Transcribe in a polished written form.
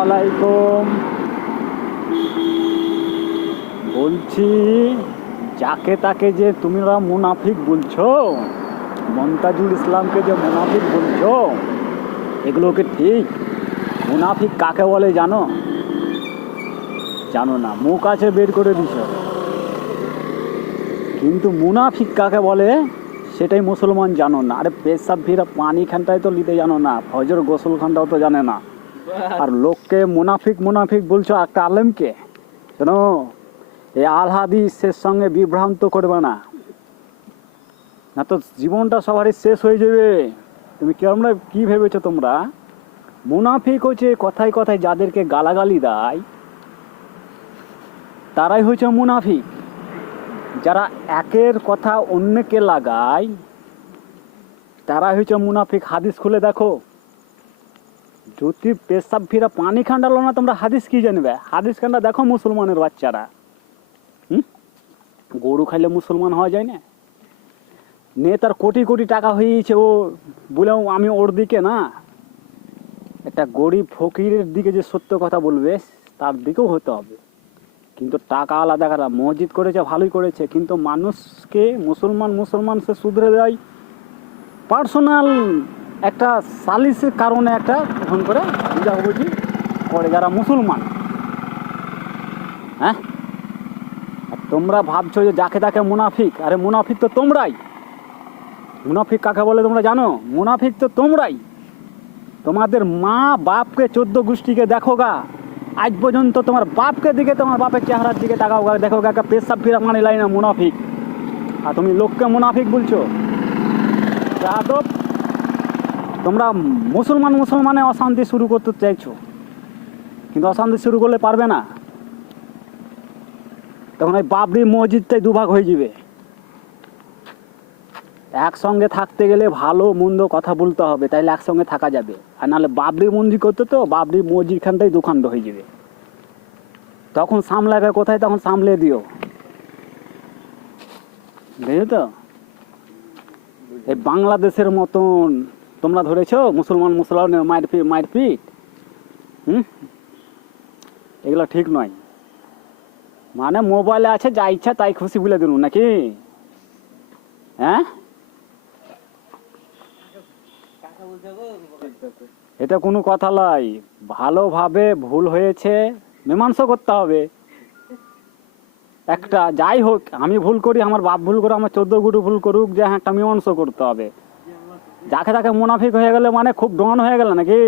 আলাইকুম। বলছি যাকে তাকে যে তোমরা মুনাফিক বলছো, মন্তাজুল ইসলামকে যে মুনাফিক বলছো, এগুলো কি ঠিক? মুনাফিক কাকে বলে জানো? জানো না, মুখ আছে বের করে দিছ। কিন্তু মুনাফিক কাকে বলে সেটাই মুসলমান জানো না। আরে পেশাব ফিরা পানি খানটাই তো নিতে জানো না, ফজর গোসল খানটাও তো জানে না, আর লোককে মুনাফিক মুনাফিক বলছো। একটা আলেমকে শোনো, এই আল হাদিসের সঙ্গে বিভ্রান্ত করবে না, না তো জীবনটা সবারই শেষ হয়ে যাবে। তুমি কেমন কি ভেবেছো তোমরা? মুনাফিক হচ্ছে কথায় কথায় যাদেরকে গালাগালি দেয় তারাই হচ্ছে মুনাফিক। যারা একের কথা অন্যকে লাগায় তারাই হচ্ছে মুনাফিক। হাদিস খুলে দেখো, যদি পেশাব ফিরা পানি খান্ডালো না তোমরা হাদিস কি জানবে? হাদিস খান্ডা দেখো মুসলমানের বাচ্চারা। গরু খাইলে মুসলমান হওয়া যায় না? নেতার কোটি কোটি টাকা হয়েছে, ও বলেও আমি ওর দিকে না। একটা গরিব ফকিরের দিকে যে সত্য কথা বলবে তার দিকেও হতে হবে। কিন্তু টাকা আলাদা করা, মসজিদ করেছে ভালোই করেছে, কিন্তু মানুষকে মুসলমান সে শুধরে দেয় পার্সোনাল একটা সালিসের কারণে একটা ফোন করে বুঝাবুঝি করে যারা মুসলমান। হ্যাঁ, আর তোমরা ভাবছো যে যাকে তাকে মুনাফিক। আরে মুনাফিক তো তোমরাই। মুনাফিক কাকে বলে তোমরা জানো? মুনাফিক তো তোমরাই। তোমাদের মা বাপকে 14 গোষ্ঠীকে দেখো গা, আজ পর্যন্ত তোমার বাপকে দিকে, তোমার বাপের চেহারার দিকে তাকাও গা, দেখো গা, একটা পেশাব ফিরা মানে লাই না মুনাফিক। আর তুমি লোককে মুনাফিক বলছো। আদব, তোমরা মুসলমানে অশান্তি শুরু করতে চাইছো, কিন্তু অশান্তি শুরু করলে পারবে না। তখন ওই বাবরি মসজিদটাই দুভাগ হয়ে যাবে। একসঙ্গে থাকতে গেলে ভালো মন্দ কথা বলতে হবে, তাইলে একসঙ্গে থাকা যাবে। আর নাহলে বাবরি মসজিদ করতে তো বাবরি মসজিদখানটাই দুখণ্ড হয়ে যাবে। তখন সামলাবে কোথায়? তখন সামলে দিও, বুঝলি তো? এই বাংলাদেশের মতন তোমরা ধরেছো মুসলমানের মারপিট। এগুলো ঠিক নয়। মানে মোবাইলে আছে যা ইচ্ছা তাই খুশি বলে দিন নাকি? হ্যাঁ, এটা কোনো কথা নয়। ভালোভাবে ভুল হয়েছে মীমাংসা করতে হবে। একটা যাই হোক, আমি ভুল করি, আমার বাপ ভুল করে, আমার 14 গুরু ভুল করুক, যে হ্যাঁ একটা মীমাংসা করতে হবে। যাকে তাকে মুনাফিক হয়ে গেলে মানে খুব ডন হয়ে গেল নাকি?